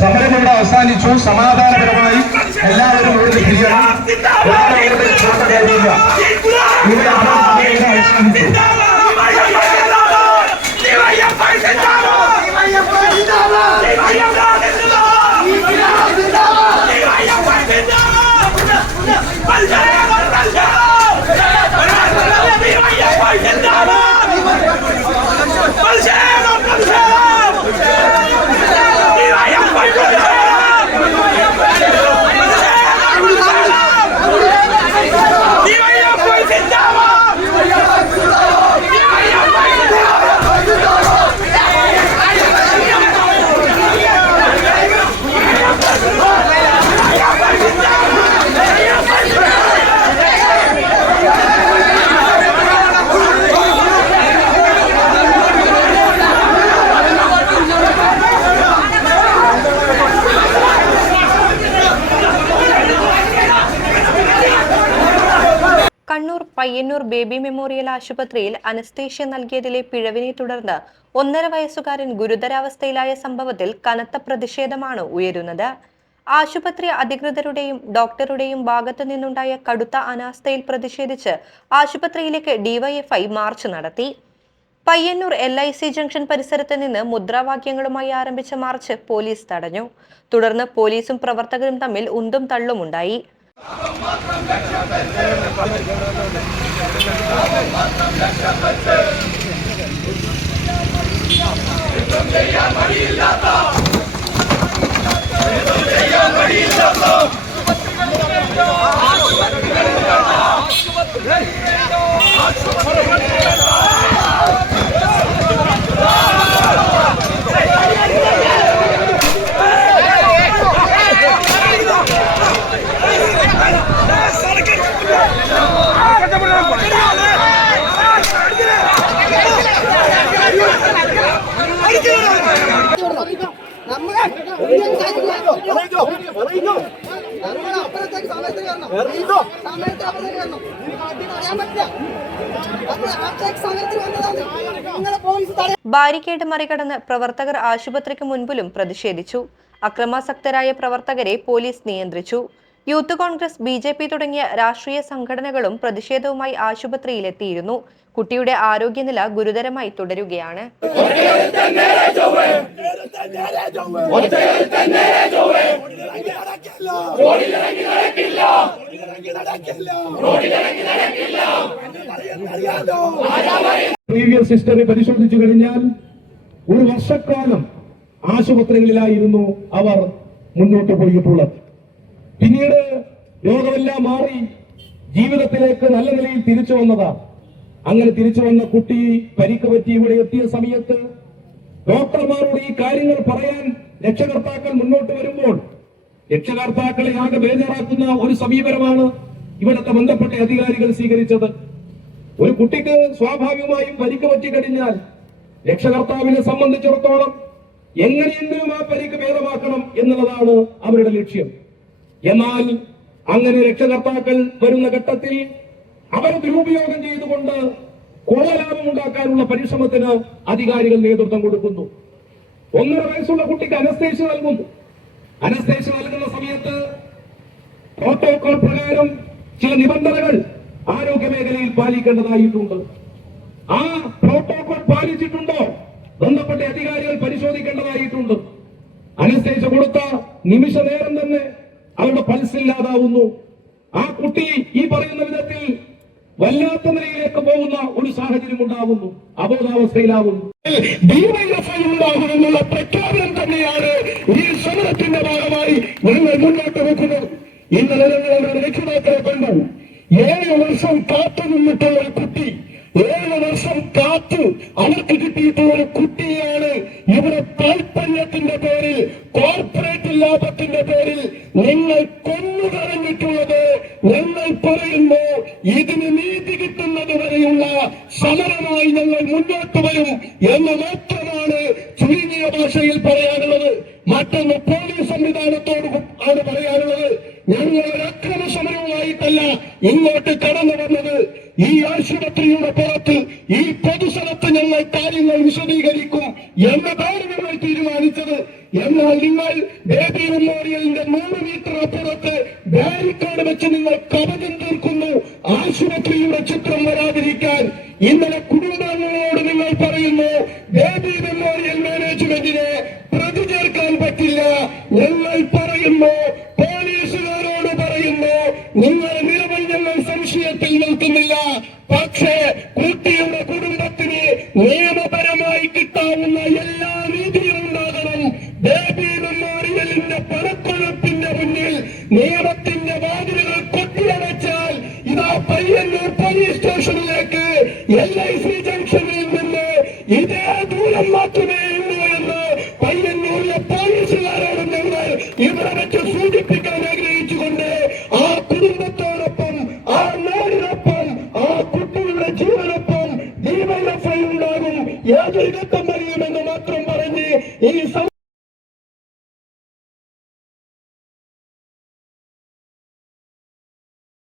സമരം ഇവിടെ അവസാനിച്ചു. സമാധാനപരമായി എല്ലാവരും ഇവിടുന്ന് പിരിയണം. ഇവിടെ അവസാനിച്ചു. കണ്ണൂർ പയ്യന്നൂർ ബേബി മെമ്മോറിയൽ ആശുപത്രിയിൽ അനസ്തേഷ്യ നൽകിയതിലെ പിഴവിനെ തുടർന്ന് 1.5 വയസ്സുകാരൻ ഗുരുതരാവസ്ഥയിലായ സംഭവത്തിൽ കനത്ത പ്രതിഷേധമാണ് ഉയരുന്നത്. ആശുപത്രി അധികൃതരുടെയും ഡോക്ടറുടെയും ഭാഗത്തു നിന്നുണ്ടായ കടുത്ത അനാസ്ഥയിൽ പ്രതിഷേധിച്ച് ആശുപത്രിയിലേക്ക് ഡിവൈഎഫ്ഐ മാർച്ച് നടത്തി. പയ്യന്നൂർ LIC ജംഗ്ഷൻ പരിസരത്ത് നിന്ന് മുദ്രാവാക്യങ്ങളുമായി ആരംഭിച്ച മാർച്ച് പോലീസ് തടഞ്ഞു. തുടർന്ന് പോലീസും പ്രവർത്തകരും തമ്മിൽ ഉന്തും തള്ളുമുണ്ടായി. ബാരിക്കേഡ് മറികടന്ന് പ്രവർത്തകർ ആശുപത്രിക്ക് മുൻപിലും പ്രതിഷേധിച്ചു. അക്രമാസക്തരായ പ്രവർത്തകരെ പോലീസ് നിയന്ത്രിച്ചു. യൂത്ത് കോൺഗ്രസ്, BJP തുടങ്ങിയ രാഷ്ട്രീയ സംഘടനകളും പ്രതിഷേധവുമായി ആശുപത്രിയിലെത്തിയിരുന്നു. കുട്ടിയുടെ ആരോഗ്യനില ഗുരുതരമായി തുടരുകയാണ്. പ്രീവിയസ് ഹിസ്റ്ററി പരിശോധിച്ചു കഴിഞ്ഞാൽ 1 വർഷക്കാലം ആശുപത്രികളിലായിരുന്നു അവർ മുന്നോട്ട് പോയിട്ടുള്ളത്. പിന്നീട് രോഗമെല്ലാം മാറി ജീവിതത്തിലേക്ക് നല്ല നിലയിൽ തിരിച്ചു വന്നതാണ്. അങ്ങനെ തിരിച്ചു വന്ന കുട്ടി പരിക്ക് പറ്റി ഇവിടെ എത്തിയ സമയത്ത് ഡോക്ടർമാരോട് ഈ കാര്യങ്ങൾ പറയാൻ രക്ഷകർത്താക്കൾ മുന്നോട്ട് വരുമ്പോൾ രക്ഷകർത്താക്കളെ ആകെ ബേജാറാക്കുന്ന ഒരു സമീപനമാണ് ഇവിടുത്തെ ബന്ധപ്പെട്ട അധികാരികൾ സ്വീകരിച്ചത്. ഒരു കുട്ടിക്ക് സ്വാഭാവികമായും പരിക്ക് പറ്റി കഴിഞ്ഞാൽ രക്ഷകർത്താവിനെ സംബന്ധിച്ചിടത്തോളം എങ്ങനെയെങ്കിലും ആ പരിക്ക് ഭേദമാക്കണം എന്നുള്ളതാണ് അവരുടെ ലക്ഷ്യം. എന്നാൽ അങ്ങനെ രക്ഷകർത്താക്കൾ വരുന്ന ഘട്ടത്തിൽ അവർ ദുരുപയോഗം ചെയ്തുകൊണ്ട് കൊള്ളലാഭമുണ്ടാക്കാനുള്ള പരിശ്രമത്തിന് അധികാരികൾ നേതൃത്വം കൊടുക്കുന്നു. 1.5 വയസ്സുള്ള കുട്ടിക്ക് അനസ്തേഷ്യ നൽകുന്നു. അനസ്തേഷ്യ നൽകുന്ന സമയത്ത് പ്രോട്ടോകോൾ പ്രകാരം ചില നിബന്ധനകൾ ആരോഗ്യ മേഖലയിൽ പാലിക്കേണ്ടതായിട്ടുണ്ട്. ആ പ്രോട്ടോകോൾ പാലിച്ചിട്ടുണ്ടോ ബന്ധപ്പെട്ട അധികാരികൾ പരിശോധിക്കേണ്ടതായിട്ടുണ്ട്. അനസ്തേഷ്യ കൊടുത്ത നിമിഷ നേരം തന്നെ അവരുടെ പൾസ് ഇല്ലാതാവുന്നു. ആ കുട്ടി ഈ പറയുന്ന വിധത്തിൽ വല്ലാത്ത നിലയിലേക്ക് പോകുന്ന ഒരു സാഹചര്യം ഉണ്ടാകുന്നു, അബോധാവസ്ഥയിലാകുന്നു. ഉണ്ടാകുമെന്നുള്ള പ്രഖ്യാപനം തന്നെയാണ് ഈ സമരത്തിന്റെ ഭാഗമായി ഞങ്ങൾ മുന്നോട്ട് വെക്കുന്നത്. ഇന്നലെ ഞങ്ങളുടെ രക്ഷിതാക്കളെ കണ്ടു. 7 വർഷം കാത്തു നിന്നിട്ടുള്ള ഒരു കുട്ടി, 7 വർഷം കാത്തു അവർക്ക് കിട്ടിയിട്ടുള്ള ഒരു കുട്ടിയാണ് ഇവിടെ താൽപര്യത്തിന്റെ പേരിൽ, കോർപ്പറേറ്റ് ലാഭത്തിന്റെ പേരിൽ നിങ്ങൾ കൊന്നുകളഞ്ഞിട്ടുള്ളത്. ഞങ്ങൾ പറയുന്നു, ഇതിന് നീതി കിട്ടുന്നത് വരെയുള്ള സമരമായി ഞങ്ങൾ മുന്നോട്ട് വരും എന്ന് മാത്രമാണ് ചുരുങ്ങിയ ഭാഷയിൽ പറയാനുള്ളത്. മറ്റൊന്ന് പോലീസ് സംവിധാനത്തോട് ആണ് പറയാനുള്ളത്. ഞങ്ങൾ ഒരു അക്രമ സമരവുമായിട്ടല്ല ഇങ്ങോട്ട് കടന്നു വന്നത്. ഈ ആശുപത്രിയുടെ പുറത്ത്, ഈ പൊതുസ്ഥലത്ത് ഞങ്ങൾ കാര്യങ്ങൾ വിശദീകരിക്കും എന്നതാണ് ഞങ്ങൾ തീരുമാനിച്ചത്. എന്നാൽ നിങ്ങൾ ബേബി മെമ്മോറിയലിന്റെ 100 മീറ്റർ അപ്പുറത്ത് ബാരിക്കേഡ് വെച്ച് നിങ്ങൾ കവചം തീർക്കുന്നു ആശുപത്രിയുടെ ചിത്രം വരാതിരിക്കാൻ. ഇന്നലെ കുടുംബാംഗങ്ങളോട് നിങ്ങൾ പറയുന്നു ബേബി മെമ്മോറിയൽ മാനേജ്മെന്റിനെ പ്രതി ചേർക്കാൻ പറ്റില്ല. ഞങ്ങൾ പറയുന്നു, പോലീസുകാരോട് പറയുന്നു, നിങ്ങളുടെ നിലവിൽ ഞങ്ങൾ സംശയത്തിൽ നിൽക്കുന്നില്ല. പക്ഷേ കുട്ടിയുടെ കുടുംബത്തിന് നിയമപരമായി കിട്ടാവുന്ന എല്ലാ നീതിയും ഉണ്ടാകണം. ബേബി മെമ്മോറിയലിന്റെ പണക്കൊഴുപ്പിന്റെ മുന്നിൽ നിയമത്തിന്റെ വാതിലുകൾ കൊട്ടിയടച്ചാൽ ഇതാ പയ്യന്നൂർ പോലീസ് സ്റ്റേഷനിലേക്ക് എല്ലാ